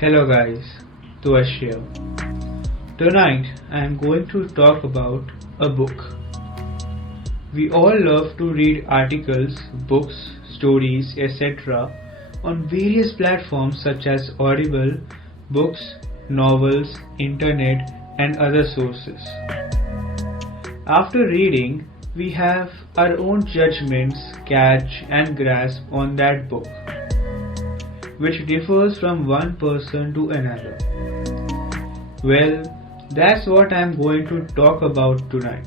Hello guys, Tuash here. Tonight I am going to talk about a book. We all love to read articles, books, stories, etc. on various platforms such as Audible, books, novels, internet and other sources. After reading, we have our own judgments, catch and grasp on that book, which differs from one person to another. Well, that's what I'm going to talk about tonight.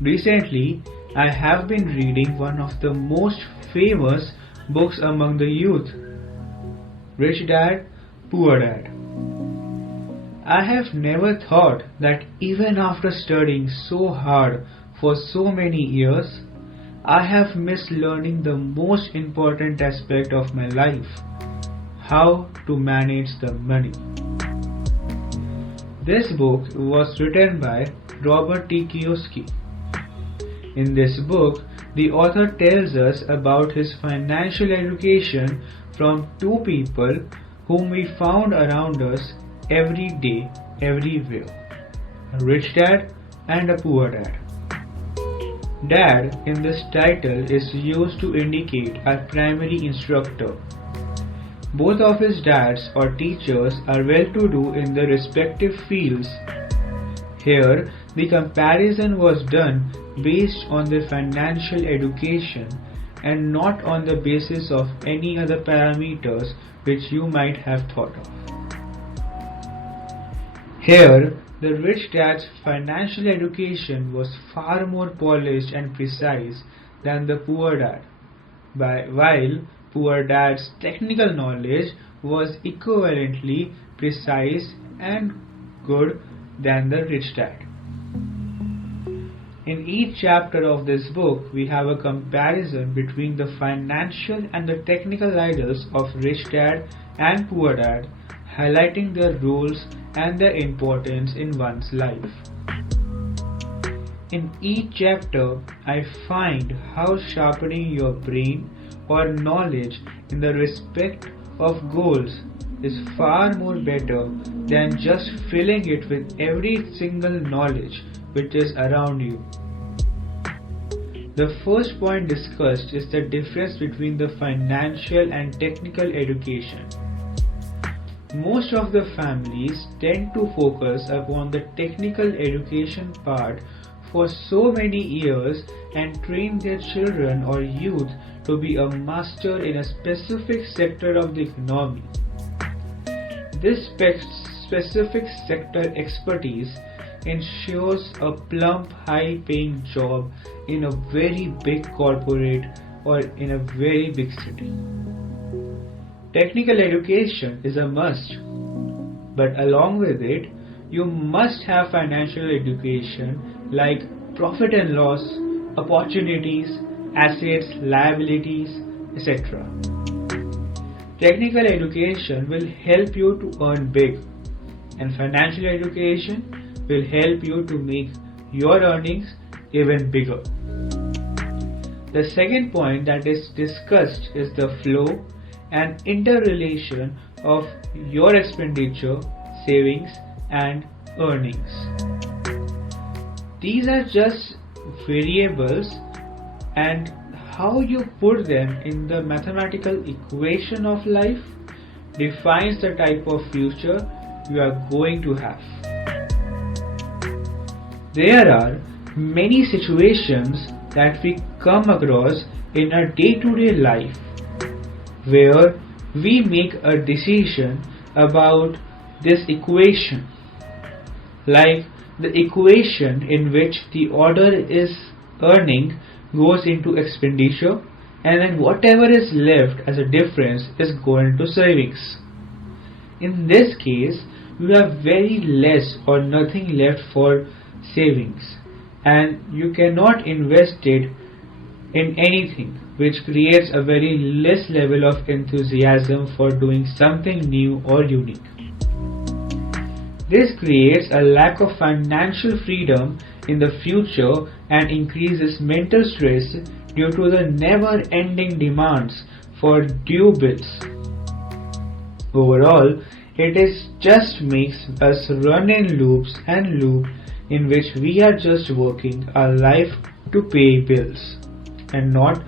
Recently, I have been reading one of the most famous books among the youth, Rich Dad, Poor Dad. I have never thought that even after studying so hard for so many years, I have missed learning the most important aspect of my life: how to manage the money. This book was written by Robert T. Kiyosaki. In this book, the author tells us about his financial education from two people whom we found around us every day, everywhere: a rich dad and a poor dad. Dad in this title is used to indicate our primary instructor. Both of his dads or teachers are well-to-do in their respective fields. Here, the comparison was done based on their financial education and not on the basis of any other parameters which you might have thought of. Here, the rich dad's financial education was far more polished and precise than the poor dad, while poor dad's technical knowledge was equivalently precise and good than the rich dad. In each chapter of this book, we have a comparison between the financial and the technical idols of rich dad and poor dad, highlighting their roles and their importance in one's life. In each chapter, I find how sharpening your brain or knowledge in the respect of goals is far more better than just filling it with every single knowledge which is around you. The first point discussed is the difference between the financial and technical education. Most of the families tend to focus upon the technical education part for so many years and train their children or youth to be a master in a specific sector of the economy. This specific sector expertise ensures a plump, high-paying job in a very big corporate or in a very big city. Technical education is a must, but along with it, you must have financial education like profit and loss, opportunities, assets, liabilities, etc. Technical education will help you to earn big, and financial education will help you to make your earnings even bigger. The second point that is discussed is the flow and interrelation of your expenditure, savings and earnings. These are just variables, and how you put them in the mathematical equation of life defines the type of future you are going to have. There are many situations that we come across in our day-to-day life where we make a decision about this equation, like the equation in which the order is earning goes into expenditure, and then whatever is left as a difference is going to savings. In this case, you have very less or nothing left for savings, and you cannot invest it in anything, which creates a very less level of enthusiasm for doing something new or unique. This creates a lack of financial freedom in the future and increases mental stress due to the never-ending demands for due bills. Overall, it is just makes us run in loops and loop in which we are just working our life to pay bills and not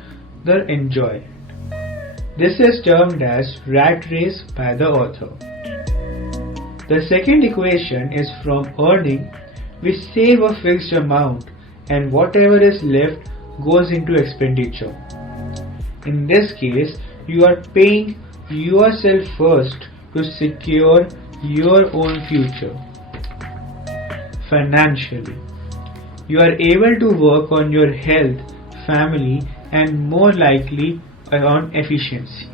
the enjoy it. This is termed as rat race by the author. The second equation is from earning, we save a fixed amount and whatever is left goes into expenditure. In this case, you are paying yourself first to secure your own future. Financially, you are able to work on your health, family, and more likely on efficiency.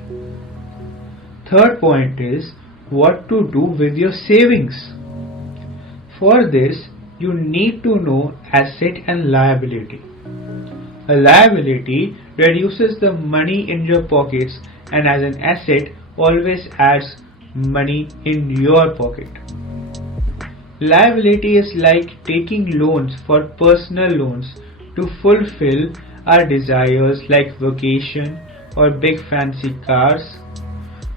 Third point is what to do with your savings. For this, you need to know asset and liability. A liability reduces the money in your pockets, and as an asset always adds money in your pocket. Liability is like taking loans for personal loans to fulfill our desires like vacation or big fancy cars.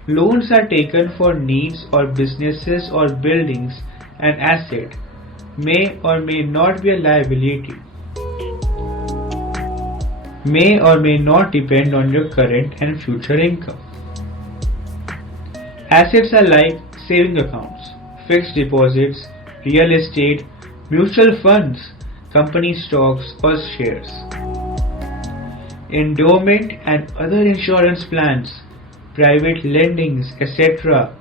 Loans are taken for needs or businesses or buildings. An asset may or may not be a liability. May or may not depend on your current and future income. Assets are like saving accounts, fixed deposits, real estate, mutual funds, company stocks or shares. Endowment and other insurance plans, private lendings, etc.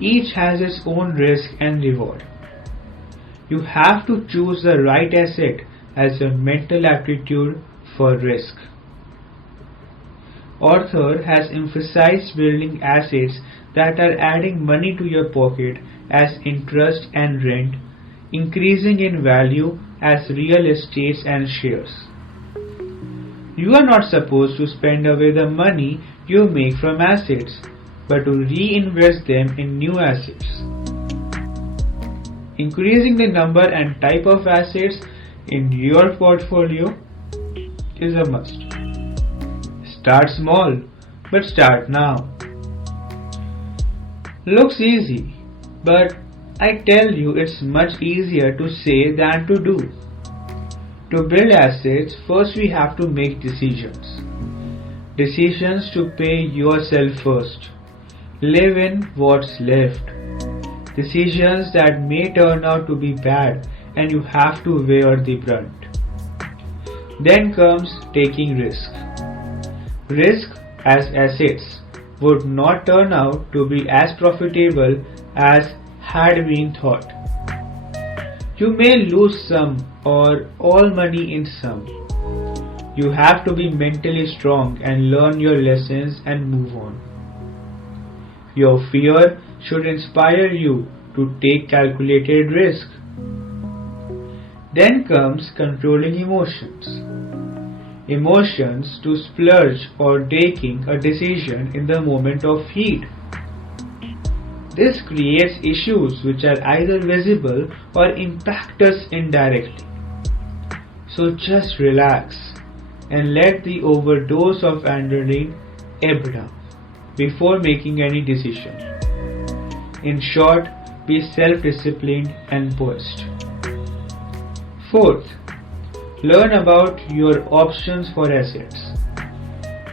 Each has its own risk and reward. You have to choose the right asset as your mental aptitude for risk. Author has emphasized building assets that are adding money to your pocket as interest and rent, increasing in value as real estates and shares. You are not supposed to spend away the money you make from assets, but to reinvest them in new assets. Increasing the number and type of assets in your portfolio is a must. Start small, but start now. Looks easy, but I tell you it's much easier to say than to do. To build assets, first we have to make decisions. Decisions to pay yourself first. Live in what's left. Decisions that may turn out to be bad and you have to bear the brunt. Then comes taking risk. Risk as assets would not turn out to be as profitable as had been thought. You may lose some or all money in some. You have to be mentally strong and learn your lessons and move on. Your fear should inspire you to take calculated risk. Then comes controlling emotions. Emotions to splurge or taking a decision in the moment of heat. This creates issues which are either visible or impact us indirectly. So just relax and let the overdose of adrenaline ebb down before making any decision. In short, be self-disciplined and poised. Fourth, learn about your options for assets.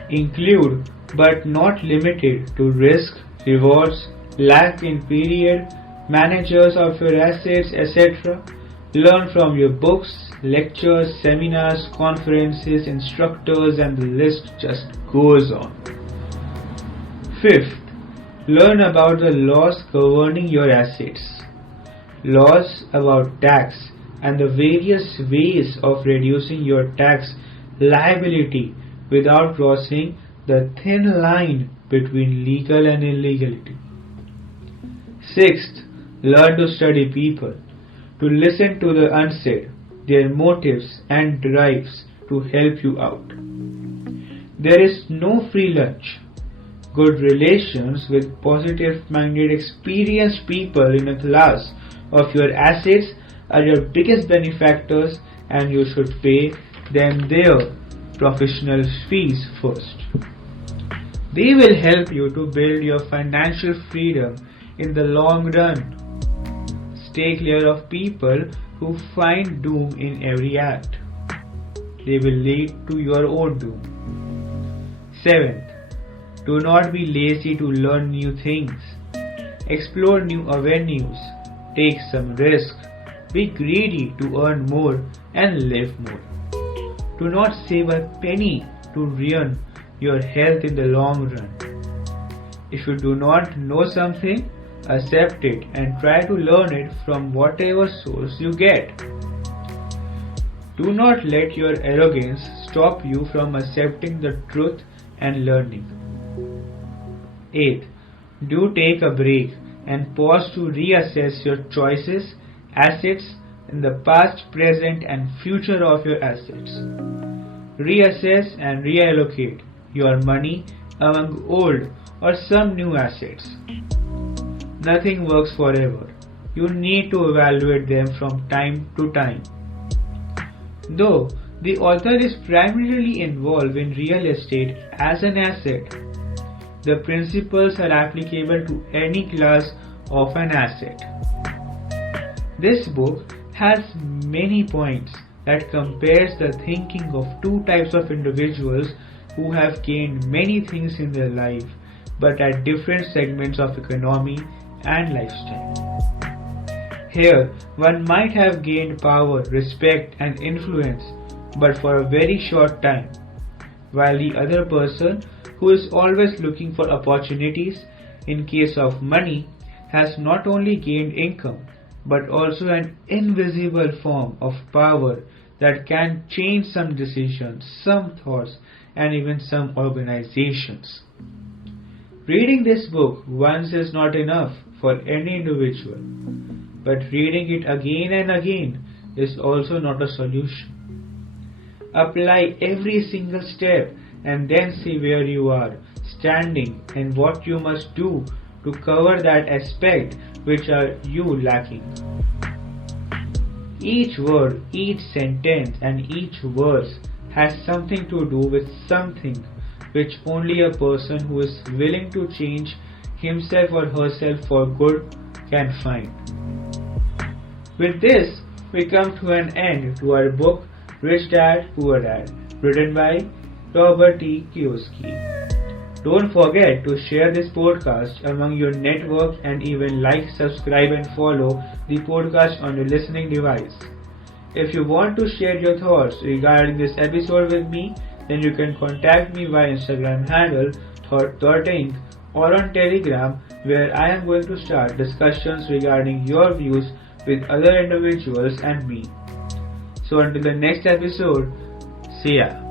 Include but not limited to risk, rewards, lack in period, managers of your assets, etc. Learn from your books, lectures, seminars, conferences, instructors, and the list just goes on. Fifth, learn about the laws governing your assets. Laws about tax and the various ways of reducing your tax liability without crossing the thin line between legal and illegality. Sixth, Learn to study people, to listen to the unsaid, their motives and drives to help you out. There is no free lunch. Good relations with positive-minded, experienced people in a class of your assets are your biggest benefactors, and you should pay them their professional fees first. They will help you to build your financial freedom in the long run. Stay clear of people who find doom in every act. They will lead to your own doom. 7th, do not be lazy to learn new things. Explore new avenues. Take some risk. Be greedy to earn more and live more. Do not save a penny to ruin your health in the long run. If you do not know something, accept it and try to learn it from whatever source you get. Do not let your arrogance stop you from accepting the truth and learning. 8th, do take a break and pause to reassess your choices, assets in the past, present and future of your assets. Reassess and reallocate your money among old or some new assets. Nothing works forever. You need to evaluate them from time to time. Though the author is primarily involved in real estate as an asset, the principles are applicable to any class of an asset. This book has many points that compares the thinking of two types of individuals who have gained many things in their life, but at different segments of economy and lifestyle. Here, one might have gained power, respect and influence, but for a very short time, while the other person, who is always looking for opportunities in case of money, has not only gained income, but also an invisible form of power that can change some decisions, some thoughts, and even some organizations. Reading this book once is not enough for any individual, but reading it again and again is also not a solution. Apply every single step and then see where you are standing and what you must do to cover that aspect which are you lacking. Each word, each sentence and each verse has something to do with something which only a person who is willing to change himself or herself for good can find. With this, we come to an end to our book Rich Dad Poor Dad, written by Robert T. Kiyosaki. Don't forget to share this podcast among your network and even like, subscribe and follow the podcast on your listening device. If you want to share your thoughts regarding this episode with me, then you can contact me via Instagram handle Thought or on Telegram, where I am going to start discussions regarding your views with other individuals and me. So until the next episode, see ya.